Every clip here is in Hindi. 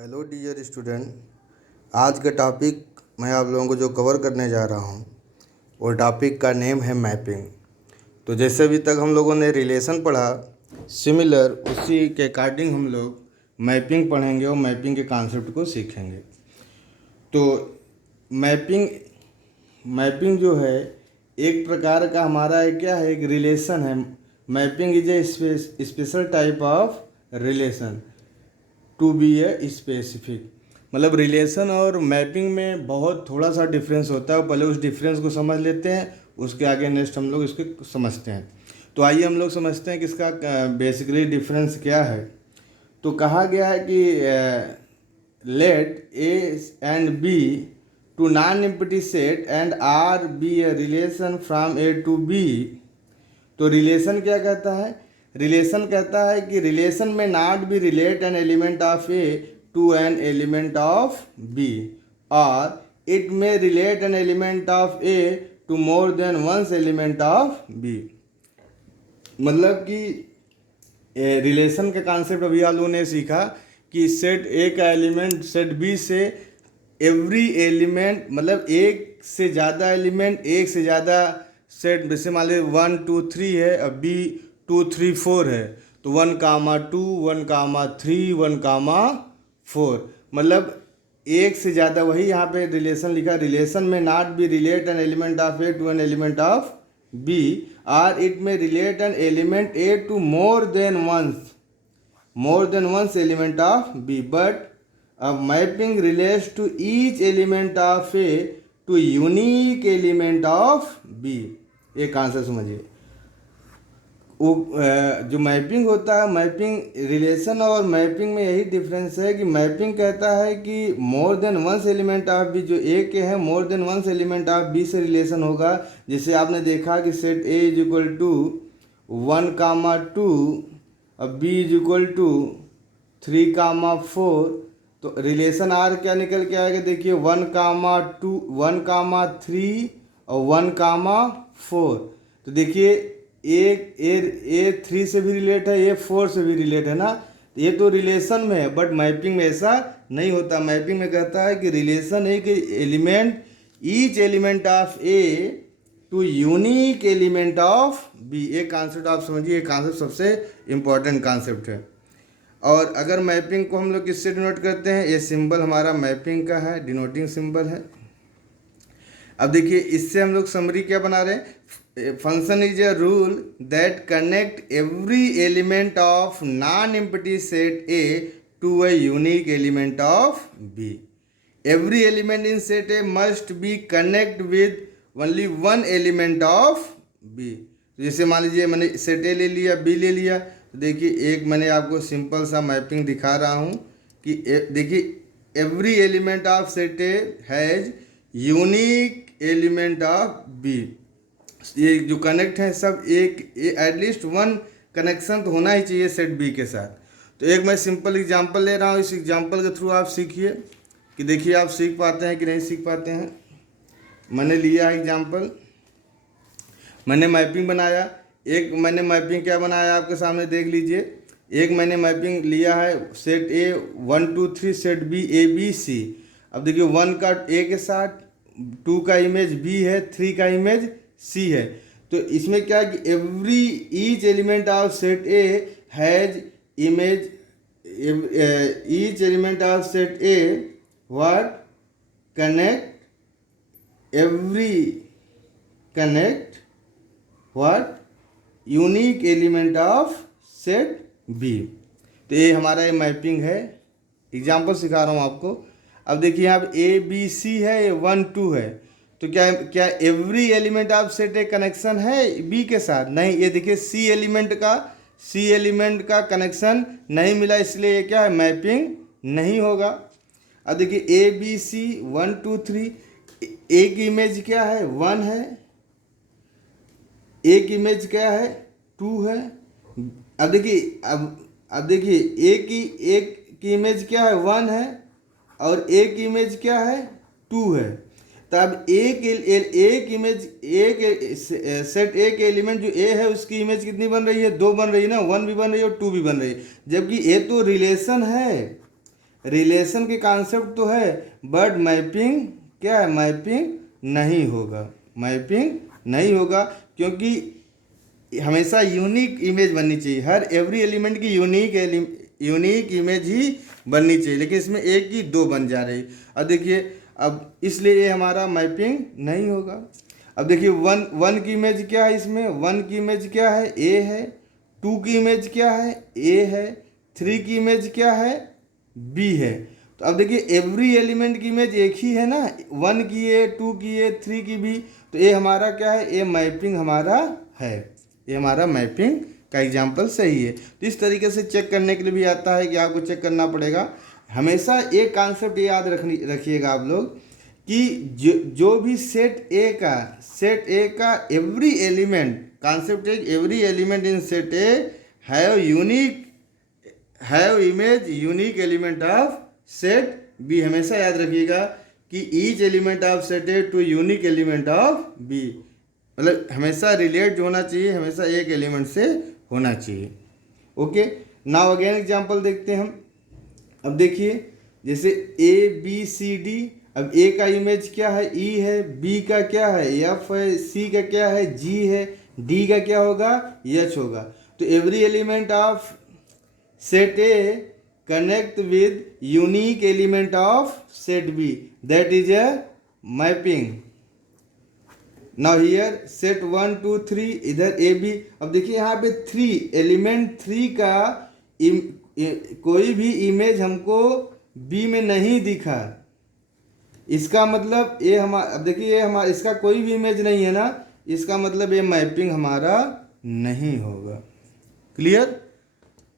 Hello dear student. आज का टॉपिक मैं आप लोगों को जो कवर करने जा रहा हूँ वो टॉपिक का नेम है मैपिंग। तो जैसे अभी तक हम लोगों ने रिलेशन पढ़ा, सिमिलर उसी के अकॉर्डिंग हम लोग मैपिंग पढ़ेंगे और मैपिंग के कॉन्सेप्ट को सीखेंगे। तो मैपिंग मैपिंग जो है एक प्रकार का हमारा क्या है, एक रिलेशन है। Mapping is a special type of relation to be a specific. मतलब रिलेशन और मैपिंग में बहुत थोड़ा सा डिफरेंस होता है। पहले उस डिफरेंस को समझ लेते हैं, उसके आगे नेक्स्ट हम लोग इसको समझते हैं। तो आइए हम लोग समझते हैं कि इसका बेसिकली डिफरेंस क्या है। तो कहा गया है कि let A and B to non empty set and R be a relation from A to B. तो रिलेशन क्या कहता है? रिलेशन कहता है कि रिलेशन में not B relate an element of A to an element of B, और इट में relate an element of A to more than once element of B. मतलब कि रिलेशन का कॉन्सेप्ट अभी आप लोगों ने सीखा कि सेट ए का एलिमेंट सेट बी से एवरी एलिमेंट, मतलब एक से ज़्यादा एलिमेंट, एक से ज़्यादा सेट, जैसे मान लीजिए 1 2 3 है, अब बी 2 3 4 है, तो 1,2 1,3 1,4, मतलब एक से ज़्यादा, वही यहाँ पे रिलेशन लिखा। रिलेशन में not B relate an element of A to an element of B, और इट में relate an element A to more than once element of B, but a mapping relates to each element of A to unique element of B। एक आंसर समझिए। वो जो मैपिंग होता है, मैपिंग रिलेशन और मैपिंग में यही डिफरेंस है कि मैपिंग कहता है कि more than once element of B, जो ए के हैं more than once element of B से रिलेशन होगा। जैसे आपने देखा कि set A is equal to 1,2 और बी इज इक्वल टू 3,4, तो रिलेशन आर क्या निकल के आएगा? देखिए 1,2 1,3 और 1,4। तो देखिए ए 3 से भी रिलेट है, ए 4 से भी रिलेट है ना। ये तो रिलेशन में है, बट मैपिंग में ऐसा नहीं होता। मैपिंग में कहता है कि रिलेशन है कि element, each element of A to unique element of B. एक कॉन्सेप्ट आप समझिए, ये कॉन्सेप्ट सबसे इम्पॉर्टेंट कॉन्सेप्ट है। और अगर मैपिंग को हम लोग किससे डिनोट करते हैं, ये सिंबल हमारा मैपिंग का है, डिनोटिंग सिंबल है। अब देखिए इससे हम लोग समरी क्या बना रहे हैं? Function is a rule that connect every element of non empty set A to a unique element of B. Every element in set A must be connect with only one element of B. जैसे मान लीजिए मैंने सेट ए ले लिया, बी ले लिया, तो देखिए एक मैंने आपको सिंपल सा मैपिंग दिखा रहा हूँ कि देखिए every element of set A has unique element of B. ये जो कनेक्ट है सब एक एटलीस्ट वन कनेक्शन तो होना ही चाहिए सेट बी के साथ। तो एक मैं सिंपल एग्जांपल ले रहा हूँ, इस एग्जांपल के थ्रू आप सीखिए कि देखिए आप सीख पाते हैं कि नहीं सीख पाते हैं। मैंने लिया है एग्जांपल, मैंने मैपिंग बनाया। एक मैंने मैपिंग क्या बनाया आपके सामने देख लीजिए। एक मैंने मैपिंग लिया है set A 1 2 3, set B A B C. अब देखिए 1 का ए के साथ, 2 का इमेज बी है, 3 का इमेज सी है। तो इसमें क्या है कि every each element of set A has image, each element of set A what connect what unique element of set B. तो ये हमारा ये मैपिंग है। एग्जांपल सिखा रहा हूँ आपको। अब देखिए यहाँ पे ए बी सी है, ये 1 2 है, तो क्या every element of set A connection है बी के साथ? नहीं। ये देखिए सी एलिमेंट का कनेक्शन नहीं मिला, इसलिए ये क्या है, मैपिंग नहीं होगा। अब देखिए ए बी सी 1 2 3, एक इमेज क्या है, 1 है, एक इमेज क्या है, 2 है। अब देखिए एक की इमेज क्या है, 1 है, और एक इमेज क्या है, 2 है। तब एक इमेज, एक सेट ए के एलिमेंट जो ए है उसकी इमेज कितनी बन रही है, 2 बन रही है ना, 1 भी बन रही है और 2 भी बन रही है। जबकि ए तो रिलेशन है, रिलेशन के कॉन्सेप्ट तो है बट मैपिंग क्या है, मैपिंग नहीं होगा, मैपिंग नहीं होगा, क्योंकि हमेशा यूनिक इमेज बननी चाहिए, हर एवरी एलिमेंट की यूनिक इमेज ही बननी चाहिए, लेकिन इसमें एक की दो बन जा रही। अब देखिए, अब इसलिए ये हमारा मैपिंग नहीं होगा। अब देखिए वन की इमेज क्या है, इसमें वन की इमेज क्या है, ए है, टू की इमेज क्या है, ए है, थ्री की इमेज क्या है, बी है। तो अब देखिए एवरी एलिमेंट की इमेज एक ही है ना, वन की ए, टू की ए, थ्री की बी, तो ये हमारा क्या है, ये मैपिंग हमारा है, ये हमारा मैपिंग का एग्जाम्पल सही है। तो इस तरीके से चेक करने के लिए भी आता है कि आपको चेक करना पड़ेगा। हमेशा एक कॉन्सेप्ट याद रखिएगा आप लोग कि जो भी सेट ए का एवरी एलिमेंट, कॉन्सेप्ट है every element in set A have image unique element of set B. हमेशा याद रखिएगा कि each element of set A to unique element of B, मतलब हमेशा रिलेट जो होना चाहिए हमेशा एक एलिमेंट से होना चाहिए। ओके, नाउ अगेन एग्जांपल देखते हैं हम। अब देखिए जैसे ए बी सी डी, अब ए का इमेज क्या है, ई है, बी का क्या है, एफ है, सी का क्या है, जी है, डी का क्या होगा, एच होगा। तो every element of set A connect with unique element of set B, that is a mapping. Now here set 1 2 3 इधर ए बी, अब देखिए यहाँ पे थ्री एलिमेंट थ्री का कोई भी इमेज हमको बी में नहीं दिखा, इसका मतलब ये हमारा, अब देखिए ये हमारा इसका कोई भी इमेज नहीं है ना, इसका मतलब ये मैपिंग हमारा नहीं होगा। क्लियर,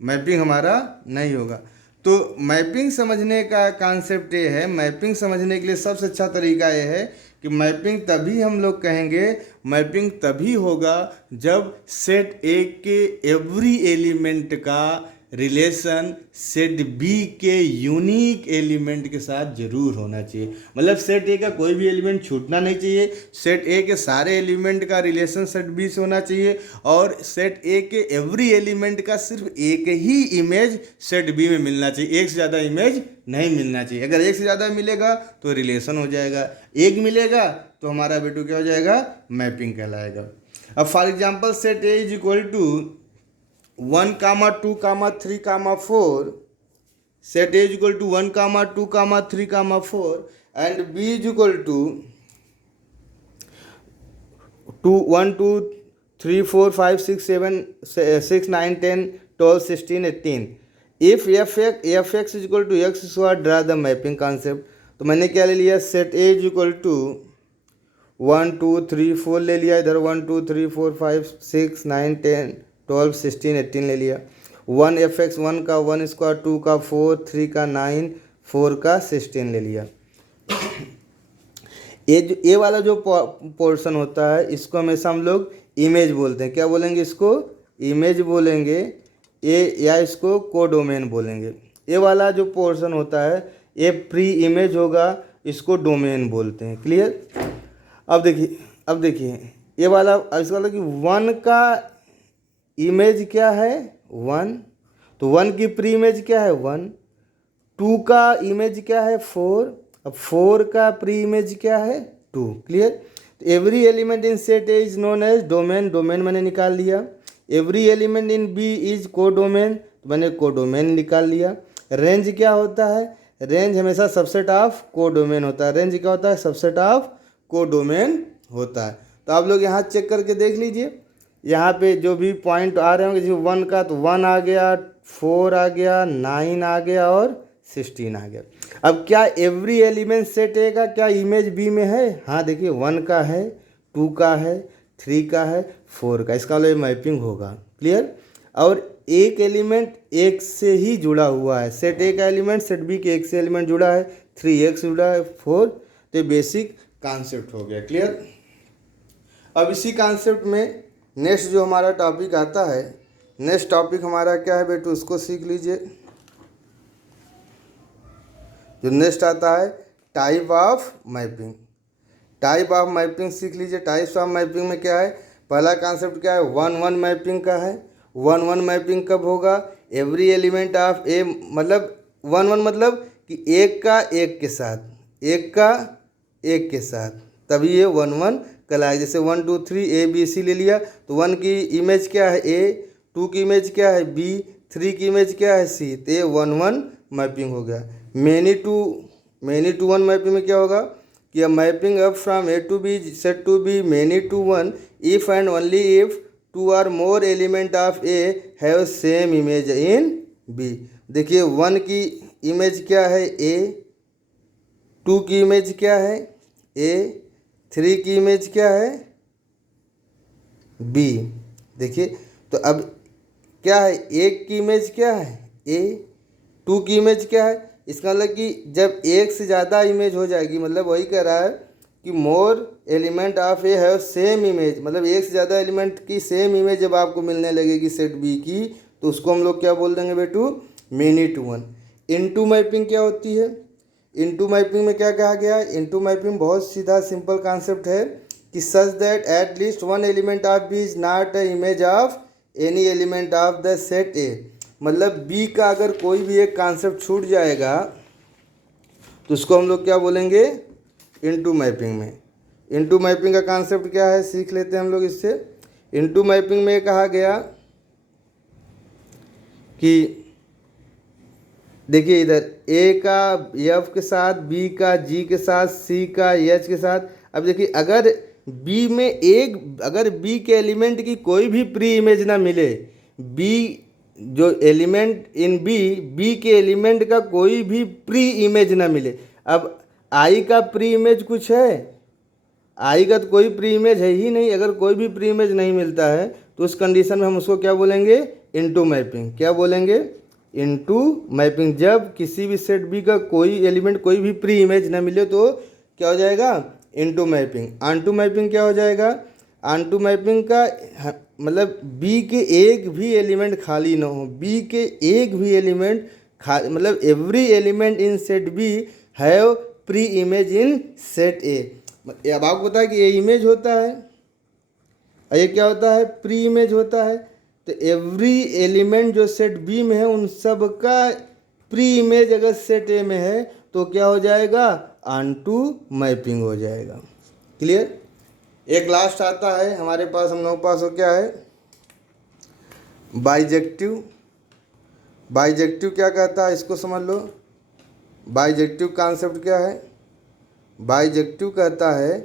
मैपिंग हमारा नहीं होगा। तो मैपिंग समझने का कॉन्सेप्ट ये है, मैपिंग समझने के लिए सबसे अच्छा तरीका ये है कि मैपिंग तभी हम लोग कहेंगे, मैपिंग तभी होगा जब सेट ए के एवरी एलिमेंट का रिलेशन सेट बी के यूनिक एलिमेंट के साथ जरूर होना चाहिए। मतलब सेट ए का कोई भी एलिमेंट छूटना नहीं चाहिए, सेट ए के सारे एलिमेंट का रिलेशन सेट बी से होना चाहिए, और सेट ए के एवरी एलिमेंट का सिर्फ एक ही इमेज सेट बी में मिलना चाहिए, एक से ज़्यादा इमेज नहीं मिलना चाहिए। अगर एक से ज़्यादा मिलेगा तो रिलेशन हो जाएगा, एक मिलेगा तो हमारा बेटू क्या हो जाएगा, मैपिंग कहलाएगा। अब for example set A is equal to 1, 2, 3, 4, set A is equal to 1, 2, 3, 4 and B is equal to 1, 2, 3, 4, 5, 6, 7, 6, 9, 10, 12, 16, 18. If fx is equal to x square, draw the mapping concept. तो मैंने क्या ले लिया, set A is equal to 1, 2, 3, 4 ले लिया, इधर 1, 2, 3, 4, 5, 6, 9, 10, 12, 16, 18 ले लिया। 1 fx 1 का 1 स्क्वायर, 2 का 4, 3 का 9, 4 का 16 ले लिया। ये वाला जो पोर्शन होता है इसको हमेशा हम लोग इमेज बोलते हैं। क्या बोलेंगे इसको, इमेज बोलेंगे ये, या इसको कोडोमेन बोलेंगे। ये वाला जो पोर्शन होता है ये प्री इमेज होगा, इसको डोमेन बोलते हैं। क्लियर। अब देखिए ये वाला, इसका वाला कि 1 का इमेज क्या है, 1, तो 1 की प्री इमेज क्या है, 1। 2 का इमेज क्या है, 4, अब 4 का प्री इमेज क्या है, 2। क्लियर। तो every element in set A is known as domain, domain मैंने निकाल लिया। Every element in B is codomain, तो मैंने कोडोमेन निकाल लिया। रेंज क्या होता है, रेंज हमेशा सबसेट ऑफ कोडोमेन होता है, रेंज क्या होता है, सबसेट ऑफ कोडोमेन होता है। तो आप लोग यहाँ चेक करके देख लीजिए, यहाँ पे जो भी पॉइंट आ रहे होंगे, जैसे 1 का तो 1 आ गया, 4 आ गया, 9 आ गया और 16 आ गया। अब क्या एवरी एलिमेंट सेट ए का क्या इमेज बी में है, हाँ देखिए 1 का है, 2 का है, 3 का है, 4 का, इसका मतलब मैपिंग होगा। क्लियर। और एक एलिमेंट एक से ही जुड़ा हुआ है, सेट ए का एलिमेंट सेट बी के एक से एलिमेंट जुड़ा है, 3 एक से जुड़ा है, 4, तो बेसिक कॉन्सेप्ट हो गया। क्लियर। अब इसी कॉन्सेप्ट में नेक्स्ट जो हमारा टॉपिक आता है, नेक्स्ट टॉपिक हमारा क्या है बेटू, उसको सीख लीजिए। जो नेक्स्ट आता है type of mapping, type of mapping सीख लीजिए। टाइप्स ऑफ मैपिंग में क्या है, पहला कॉन्सेप्ट क्या है, 1-1 मैपिंग का है। 1-1 मैपिंग कब होगा, एवरी एलिमेंट ऑफ ए, मतलब 1-1 मतलब कि एक का एक के साथ, एक का एक के साथ, तभी ये 1 1 कहलाएगा। जैसे 1 2 3 ए बी सी ले लिया तो 1 की इमेज क्या है ए, 2 की इमेज क्या है बी, 3 की इमेज क्या है सी, तो ये 1 1 मैपिंग हो गया। मैनी टू वन मैपिंग में क्या होगा कि a mapping up from A to B set to B many to one if and only if 2 or more element of A have same image in B. देखिए 1 की इमेज क्या है ए, 2 की इमेज क्या है ए, 3 की इमेज क्या है बी। देखिए तो अब क्या है, एक की इमेज क्या है ए, 2 की इमेज क्या है, इसका मतलब कि जब एक से ज़्यादा इमेज हो जाएगी, मतलब वही कह रहा है कि मोर element of A have same image, मतलब एक से ज़्यादा एलिमेंट की सेम इमेज जब आपको मिलने लगेगी सेट बी की, तो उसको हम लोग क्या बोल देंगे बेटू, many to one. Into mapping क्या होती है, इनटू मैपिंग में क्या कहा गया है, इनटू मैपिंग बहुत सीधा सिंपल कॉन्सेप्ट है कि such that at least one element of B is not a image of any element of the set A. मतलब बी का अगर कोई भी एक कॉन्सेप्ट छूट जाएगा तो उसको हम लोग क्या बोलेंगे, इनटू मैपिंग में। इनटू मैपिंग का कॉन्सेप्ट क्या है सीख लेते हैं हम लोग इससे। इनटू मैपिंग में कहा गया कि देखिए इधर ए का एफ के साथ, बी का जी के साथ, सी का एच के साथ। अब देखिए अगर बी में एक, अगर बी के एलिमेंट की कोई भी प्री इमेज ना मिले, बी जो एलिमेंट इन बी के एलिमेंट का कोई भी प्री इमेज ना मिले। अब आई का प्री इमेज कुछ है, आई का तो कोई प्री इमेज है ही नहीं। अगर कोई भी प्री इमेज नहीं मिलता है तो उस कंडीशन में हम उसको क्या बोलेंगे, इनटू मैपिंग। क्या बोलेंगे, इनटू मैपिंग। जब किसी भी सेट बी का कोई एलिमेंट कोई भी प्री इमेज ना मिले तो क्या हो जाएगा, इनटू मैपिंग। ऑनटू मैपिंग क्या हो जाएगा, ऑनटू मैपिंग का मतलब बी के एक भी एलिमेंट खाली ना हो, बी के एक भी एलिमेंट मतलब every element in set B have pre image in set A. अब आपको पता है कि ये इमेज होता है और ये क्या होता है, प्री इमेज होता है। तो एवरी एलिमेंट जो सेट बी में है उन सब का प्री इमेज अगर सेट ए में है तो क्या हो जाएगा, ऑनटू मैपिंग हो जाएगा। क्लियर। एक लास्ट आता है हमारे पास, हम लोगों के पास वो क्या है, बाइजेक्टिव। बाइजेक्टिव क्या कहता है इसको समझ लो। बाइजेक्टिव कॉन्सेप्ट क्या है, बाइजेक्टिव कहता है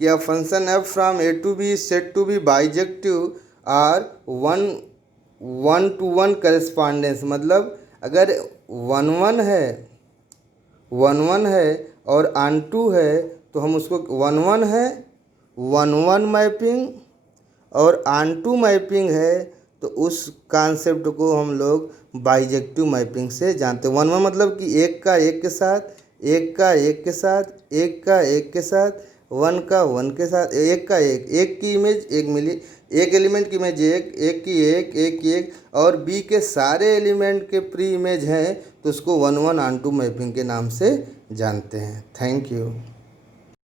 कि a function F from A to B set to B bijective are 1:1 correspondence. मतलब अगर 1 1 है और ऑन टू है तो हम उसको 1 1 है 1 1 मैपिंग, और ऑन टू मैपिंग है तो उस कॉन्सेप्ट को हम लोग बाइजेक्टिव मैपिंग से जानते हैं। 1 1 मतलब कि एक का एक के साथ, एक का एक के साथ, एक का एक के साथ, 1 का 1 के साथ, एक का एक, एक की इमेज एक मिली, एक एलिमेंट की इमेज एक, एक की एक, एक की एक, और बी के सारे एलिमेंट के प्री इमेज हैं तो उसको 1 1 ऑन टू मैपिंग के नाम से जानते हैं। Thank you.